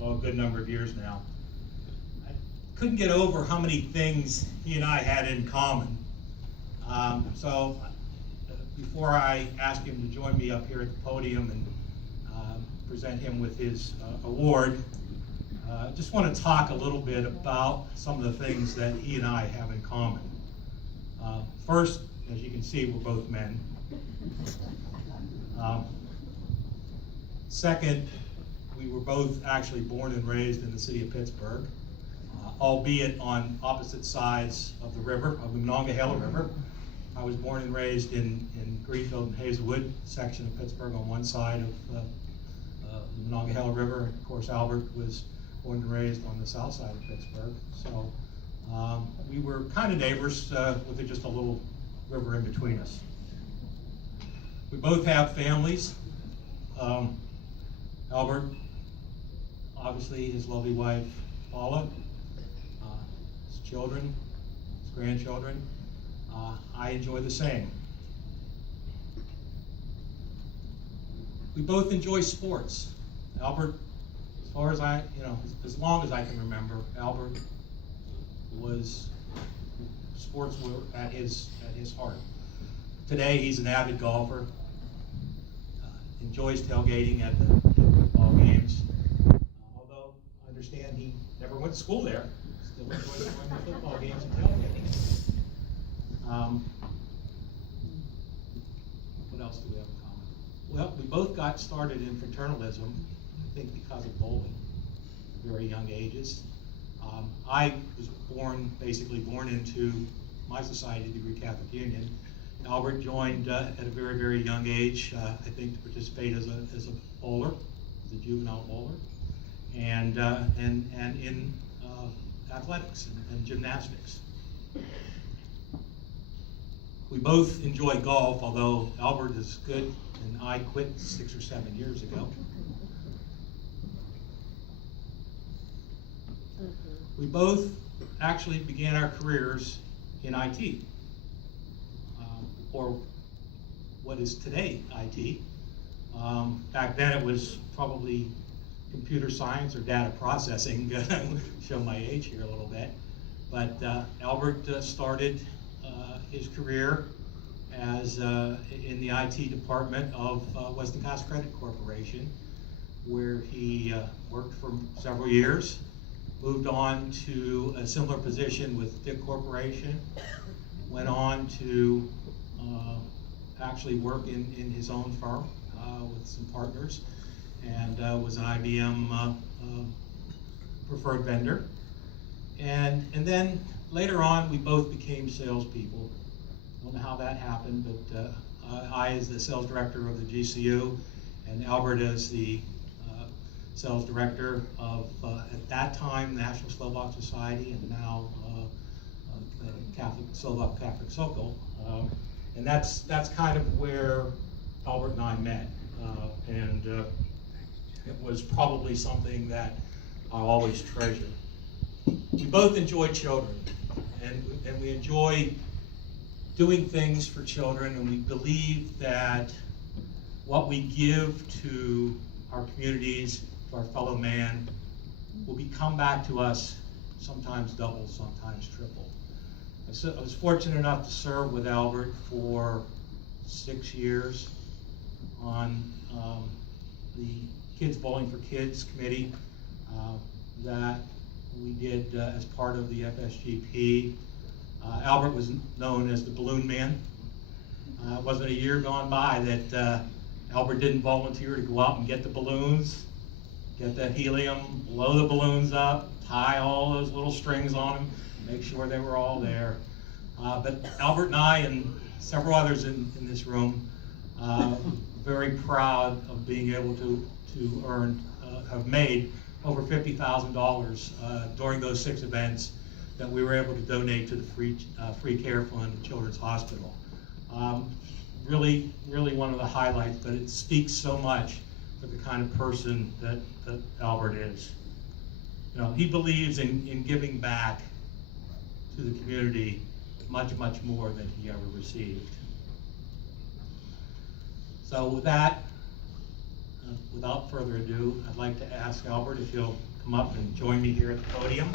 a good number of years now. I couldn't get over how many things he and I had in common. So before I ask him to join me up here at the podium and present him with his award, I just want to talk a little bit about some of the things that he and I have in common. First, as you can see, we're both men. Second, we were both actually born and raised in the city of Pittsburgh, albeit on opposite sides of the river, of the Monongahela River. I was born and raised in Greenfield and Hazelwood section of Pittsburgh on one side of the Monongahela River. And of course, Albert was born and raised on the south side of Pittsburgh. So we were kind of neighbors with just a little river in between us. We both have families. Albert, obviously his lovely wife, Paula, his children, his grandchildren. I enjoy the same. We both enjoy sports. Albert, as far as as long as I can remember, Albert sports were at his heart. Today he's an avid golfer, enjoys tailgating at the football games. Although I understand he never went to school there, still enjoys going to football games and tailgating. What else do we have in common? Well, we both got started in fraternalism, I think because of bowling, at very young ages. I was basically born into my society, the Greek Catholic Union. Albert joined at a very, very young age, I think, to participate as a bowler, as a juvenile bowler, and in athletics and gymnastics. We both enjoy golf, although Albert is good and I quit 6 or 7 years ago. We both actually began our careers in IT, or what is today IT. Back then it was probably computer science or data processing. Show my age here a little bit. But Albert started his career as in the IT department of Westinghouse Credit Corporation, where he worked for several years, moved on to a similar position with Dick Corporation, went on to actually work in his own firm with some partners, and was an IBM preferred vendor. And then later on, we both became salespeople. I don't know how that happened, but I as the sales director of the GCU, and Albert as the sales director of, at that time, National Slovak Society, and now Slovak Catholic Circle. And that's kind of where Albert and I met. And it was probably something that I'll always treasure. We both enjoy children, and we enjoy doing things for children, and we believe that what we give to our communities, to our fellow man, will come back to us, sometimes double, sometimes triple. I was fortunate enough to serve with Albert for 6 years on the Kids Bowling for Kids committee that we did as part of the FSGP. Albert was known as the Balloon Man. It wasn't a year gone by that Albert didn't volunteer to go out and get the balloons, get the helium, blow the balloons up, tie all those little strings on them, make sure they were all there. But Albert and I and several others in this room very proud of being able to have made over $50,000 during those 6 events that we were able to donate to the Free Care Fund at Children's Hospital. Really, really one of the highlights, but it speaks so much for the kind of person that Albert is. You know, he believes in giving back to the community much, much more than he ever received. So with that, Without further ado, I'd like to ask Albert if you'll come up and join me here at the podium.